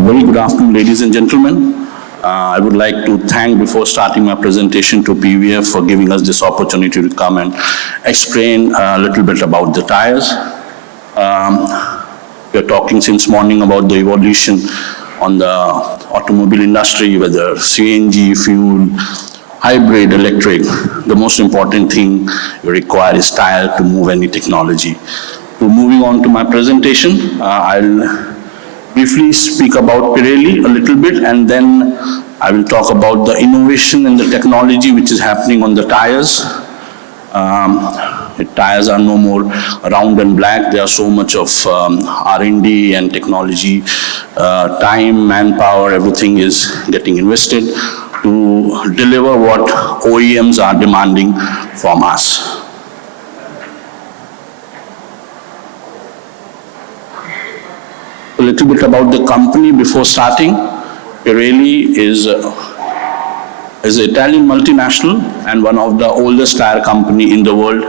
A very good afternoon, ladies and gentlemen. I would like to thank, before starting my presentation, to PVF for giving us this opportunity to come and explain a little bit about the tires. We are talking since morning about the evolution on the automobile industry, whether CNG, fuel, hybrid, electric. The most important thing you require is tire to move any technology. So moving on to my presentation, I'll briefly speak about Pirelli a little bit, and then I will talk about the innovation and the technology which is happening on the tires. The tires are no more round and black. There are so much of R&D and technology, time, manpower, everything is getting invested to deliver what OEMs are demanding from us. A little bit about the company before starting. Pirelli is an Italian multinational and one of the oldest tire company in the world.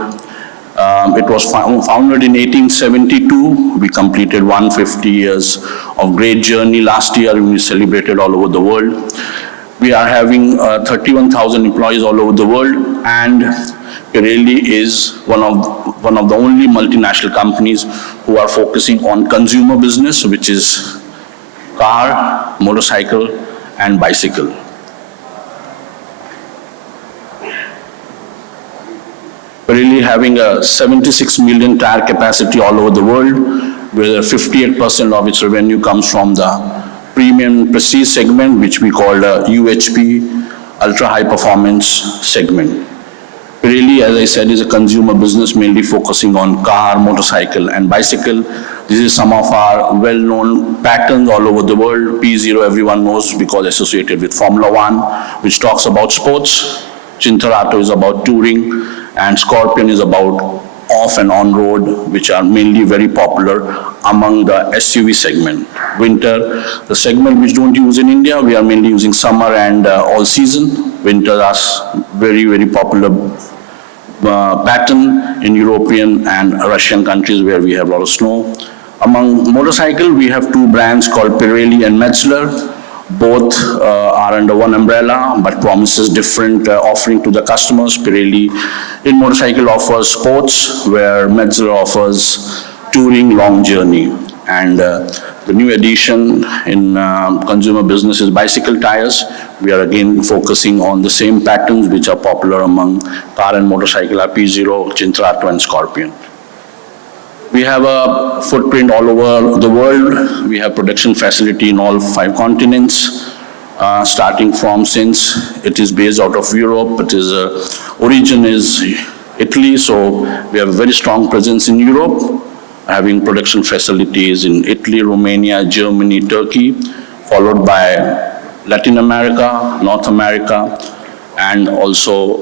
It was founded in 1872. We completed 150 years of great journey. Last year we celebrated all over the world. We are having 31,000 employees all over the world, and Pirelli is one of the only multinational companies who are focusing on consumer business, which is car, motorcycle, and bicycle. Pirelli having a 76 million tire capacity all over the world, where 58% of its revenue comes from the premium prestige segment, which we call the UHP, ultra high performance segment. Pirelli, as I said, is a consumer business mainly focusing on car, motorcycle, and bicycle. This is some of our well-known patterns all over the world. P0 everyone knows because associated with Formula One, which talks about sports. Cinturato is about touring, and Scorpion is about off and on road, which are mainly very popular among the SUV segment. Winter, the segment which don't use in India, we are mainly using summer and all season. Winter is very, very popular pattern in European and Russian countries where we have a lot of snow. Among motorcycle, we have two brands called Pirelli and Metzeler. Both are under one umbrella, but promises different offering to the customers. Pirelli in motorcycle offers sports, where Metzeler offers touring, long journey. And the new addition in consumer business is bicycle tires. We are again focusing on the same patterns which are popular among car and motorcycle, P0, Cinturato, and Scorpion. We have a footprint all over the world. We have production facility in all 5 continents, starting from, since it is based out of Europe, it is origin is Italy, so we have a very strong presence in Europe, having production facilities in Italy, Romania, Germany, Turkey, followed by Latin America, North America, and also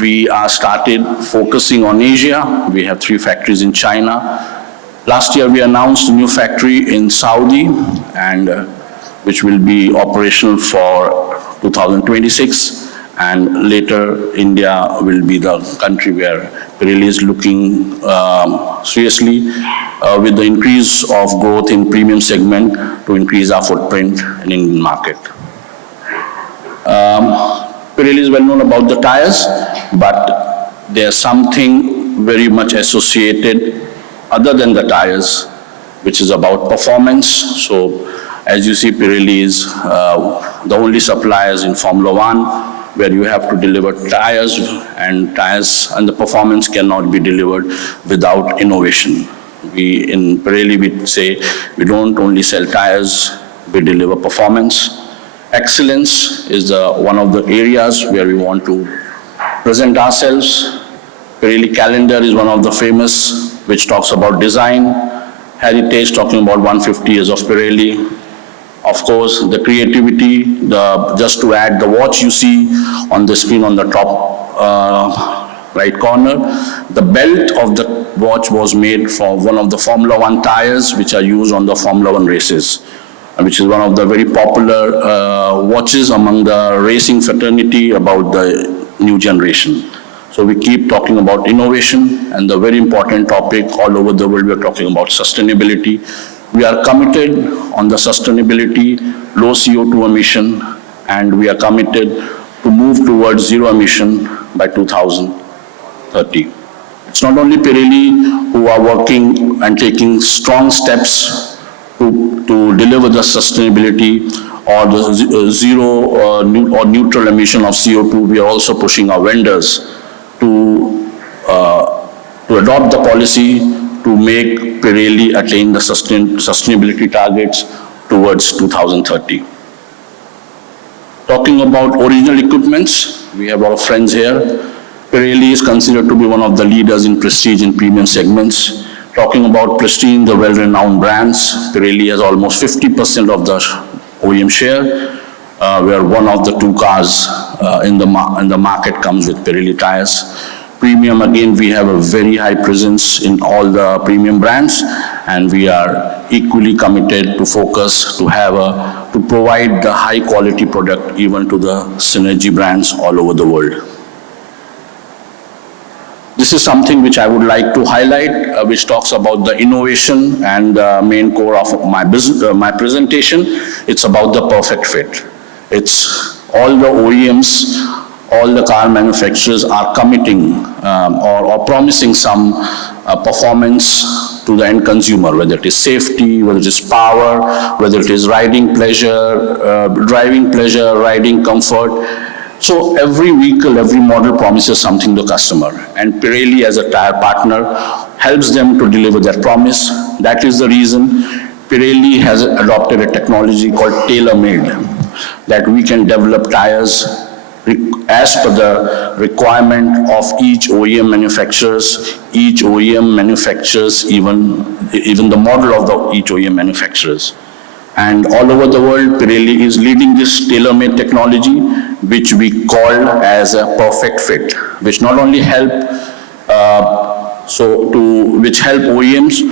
we are started focusing on Asia. We have 3 factories in China. Last year we announced a new factory in Saudi, and which will be operational for 2026. And later India will be the country where Pirelli is looking seriously with the increase of growth in premium segment to increase our footprint in Indian market. Pirelli is well known about the tires, but there's something very much associated other than the tires, which is about performance. So as you see, Pirelli is the only suppliers in Formula One, where you have to deliver tires, and the performance cannot be delivered without innovation. We in Pirelli, we say we don't only sell tires, we deliver performance. Excellence is one of the areas where we want to present ourselves. Pirelli calendar is one of the famous, which talks about design. Heritage, talking about 150 years of Pirelli. Of course, the creativity, just to add, the watch you see on the screen on the top right corner, the belt of the watch was made from one of the Formula One tires which are used on the Formula One races, which is one of the very popular watches among the racing fraternity about the new generation. So we keep talking about innovation, and the very important topic all over the world, we're talking about sustainability. We are committed on the sustainability, low CO2 emission, and we are committed to move towards zero emission by 2030. It's not only Pirelli who are working and taking strong steps to deliver the sustainability or the zero or neutral emission of CO2. We are also pushing our vendors to adopt the policy to make Pirelli attain the sustainability targets towards 2030. Talking about original equipments, we have a lot of friends here. Pirelli is considered to be one of the leaders in prestige and premium segments. Talking about prestige, the well-renowned brands, Pirelli has almost 50% of the OEM share. We are one of the two cars in the market comes with Pirelli tires. Premium, again, we have a very high presence in all the premium brands, and we are equally committed to focus to provide the high quality product even to the synergy brands all over the world. This is something which I would like to highlight, which talks about the innovation and the main core of my presentation. It's about the perfect fit. It's all the OEMs, all the car manufacturers are committing or promising some performance to the end consumer, whether it is safety, whether it is power, whether it is riding pleasure, driving pleasure, riding comfort. So every vehicle, every model promises something to the customer, and Pirelli as a tire partner helps them to deliver that promise. That is the reason Pirelli has adopted a technology called tailor-made, that we can develop tires as per the requirement of each OEM manufacturers. Each OEM manufactures even the model of each OEM manufacturers. And all over the world, Pirelli is leading this tailor-made technology, which we call as a perfect fit, which not only help which help OEMs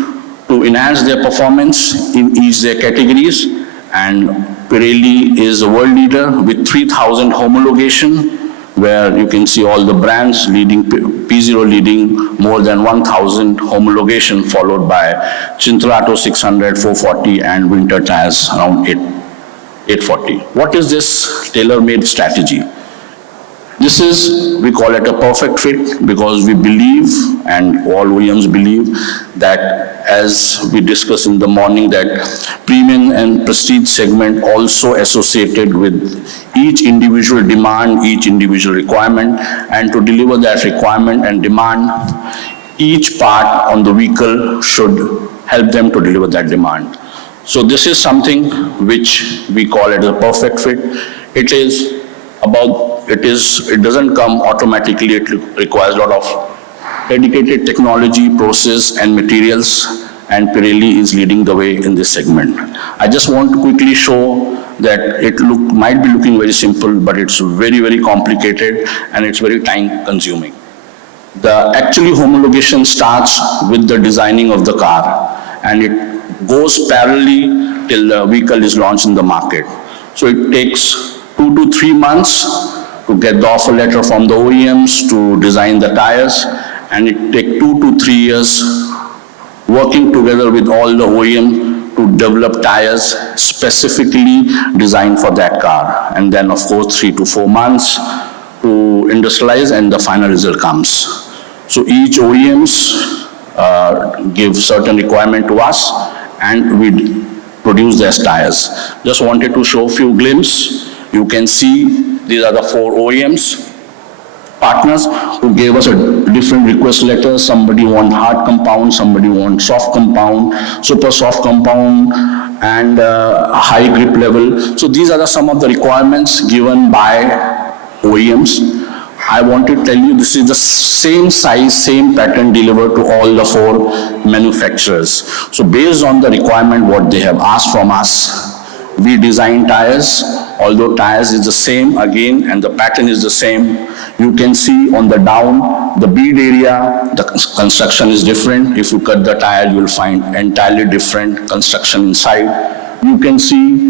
to enhance their performance in each their categories. And Pirelli is a world leader with 3,000 homologation, where you can see all the brands leading, P0 leading more than 1,000 homologation, followed by Cinturato 600, 440, and winter tires around 840. What is this tailor-made strategy? This is, we call it a perfect fit, because we believe, and all OEMs believe, that as we discussed in the morning, that premium and prestige segment also associated with each individual demand, each individual requirement, and to deliver that requirement and demand, each part on the vehicle should help them to deliver that demand. So this is something which we call it a perfect fit. It doesn't come automatically. It requires a lot of dedicated technology, process, and materials, and Pirelli is leading the way in this segment. I just want to quickly show that it might be looking very simple, but it's very, very complicated, and it's very time-consuming. The actually homologation starts with the designing of the car, and it goes parallelly till the vehicle is launched in the market. So it takes 2 to 3 months to get the offer letter from the OEMs to design the tires, and it takes 2 to 3 years working together with all the OEM to develop tires specifically designed for that car. And then, of course, 3 to 4 months to industrialize, and the final result comes. So each OEMs give certain requirement to us, and we produce their tires. Just wanted to show a few glimpses. You can see these are the 4 OEMs partners who gave us a different request letter. Somebody want hard compound, somebody want soft compound, super soft compound, and high grip level. So these are some of the requirements given by OEMs. I want to tell you, this is the same size, same pattern delivered to all the 4 manufacturers. So based on the requirement what they have asked from us, we design tires. Although tires is the same again, and the pattern is the same, you can see on the down, the bead area, the construction is different. If you cut the tire, you will find entirely different construction inside. You can see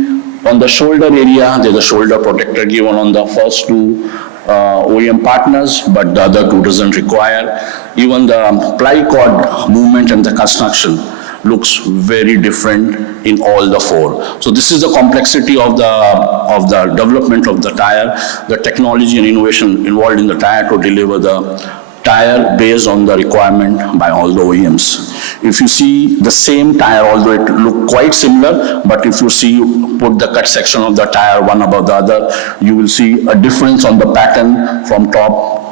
on the shoulder area, there's a shoulder protector given on the first 2 OEM partners, but the other 2 doesn't require. Even the ply cord movement and the construction, looks very different in all the four. So this is the complexity of the development of the tire, the technology and innovation involved in the tire to deliver the tire based on the requirement by all the OEMs. If you see the same tire, although it look quite similar, but if you see, put the cut section of the tire one above the other, you will see a difference on the pattern from top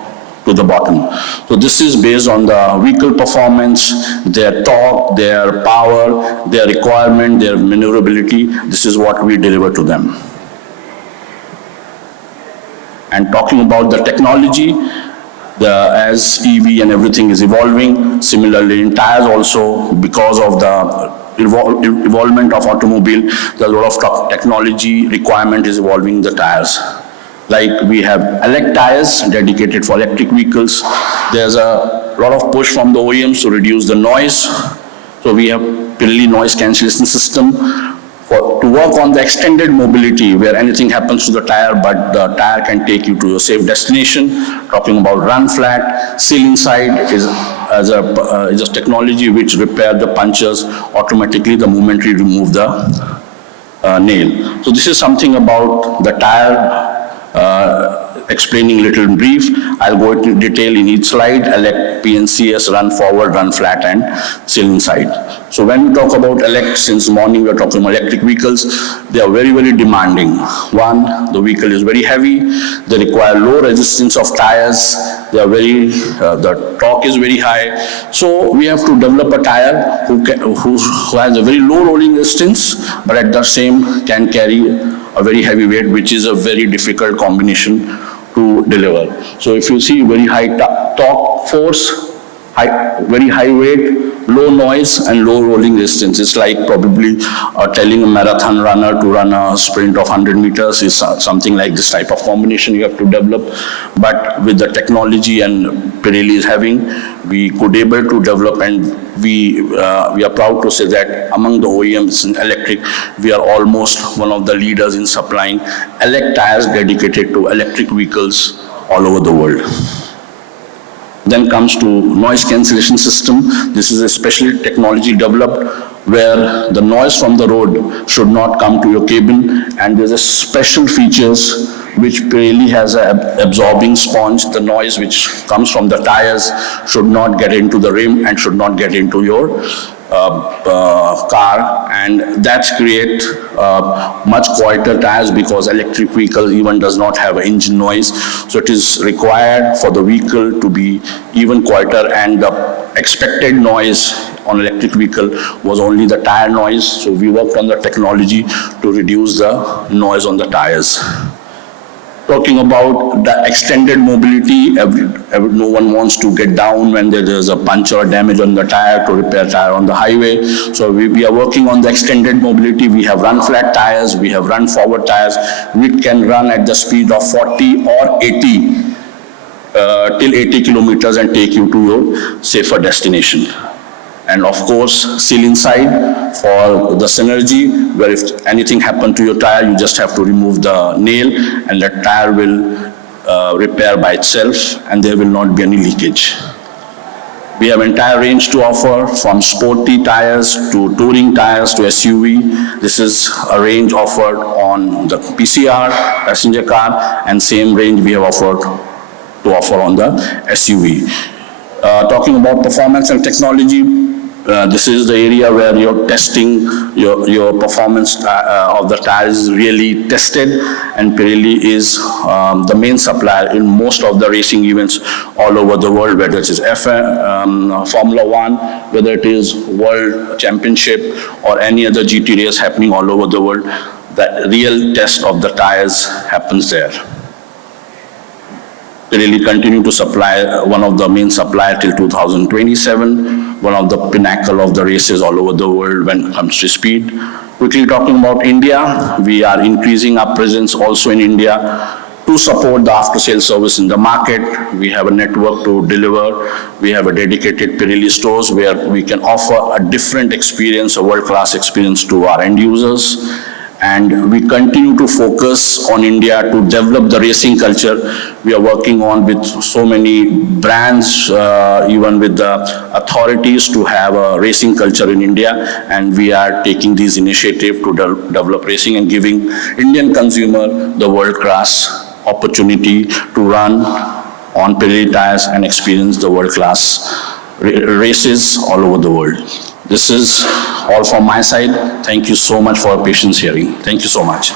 to the bottom. So this is based on the vehicle performance, their torque, their power, their requirement, their maneuverability. This is what we deliver to them. And talking about the technology, as EV and everything is evolving, similarly in tires also, because of the evolvement of automobile, there's a lot of technology requirement is evolving the tires. Like we have elect tires dedicated for electric vehicles. There's a lot of push from the OEMs to reduce the noise. So we have Pirelli noise cancellation system to work on the extended mobility where anything happens to the tire, but the tire can take you to a safe destination. Talking about run flat, seal inside is a technology which repair the punctures automatically the moment we remove the nail. So this is something about the tire, explaining little in brief. I'll go into detail in each slide. Elect, PNCS, run forward, run flat, and seal inside. So when we talk about elect, since morning we're talking about electric vehicles, they are very, very demanding. One, the vehicle is very heavy. They require low resistance of tires. They are the torque is very high. So we have to develop a tire who has a very low rolling resistance, but at the same can carry a very heavy weight, which is a very difficult combination to deliver. So if you see very high torque force, very high weight, low noise and low rolling resistance. It's like probably telling a marathon runner to run a sprint of 100 meters is something like this type of combination you have to develop. But with the technology and Pirelli is having, we could able to develop, and we are proud to say that among the OEMs in electric, we are almost one of the leaders in supplying elect tires dedicated to electric vehicles all over the world. Then comes to noise cancellation system. This is a special technology developed where the noise from the road should not come to your cabin, and there's a special features which Pirelli has an absorbing sponge. The noise which comes from the tires should not get into the rim and should not get into your car, and that's create much quieter tires because electric vehicle even does not have engine noise. So it is required for the vehicle to be even quieter, and the expected noise on electric vehicle was only the tire noise. So we worked on the technology to reduce the noise on the tires. Talking about the extended mobility, no one wants to get down when there's a puncture or damage on the tire to repair tire on the highway. So we are working on the extended mobility. We have run flat tires, we have run forward tires, which can run at the speed of 40 or 80 till 80 kilometers and take you to your safer destination. And of course, seal inside for the synergy, where if anything happened to your tire, you just have to remove the nail and the tire will repair by itself and there will not be any leakage. We have entire range to offer, from sporty tires to touring tires to SUV. This is a range offered on the PCR, passenger car, and same range we have offered to offer on the SUV. Talking about performance and technology, this is the area where you're testing your performance of the tires is really tested, and Pirelli is the main supplier in most of the racing events all over the world, whether it is Formula 1, whether it is World Championship or any other GT race happening all over the world. The real test of the tires happens there. Pirelli continue to supply, one of the main supplier till 2027, one of the pinnacle of the races all over the world when it comes to speed. Quickly talking about India, we are increasing our presence also in India to support the after-sales service in the market. We have a network to deliver. We have a dedicated Pirelli stores where we can offer a different experience, a world-class experience to our end users. and we continue to focus on India to develop the racing culture. We are working on with so many brands, even with the authorities, to have a racing culture in India, and we are taking these initiatives to develop racing and giving Indian consumer the world-class opportunity to run on Pirelli tires and experience the world-class races all over the world. This is all from my side. Thank you so much for your patience hearing. Thank you so much.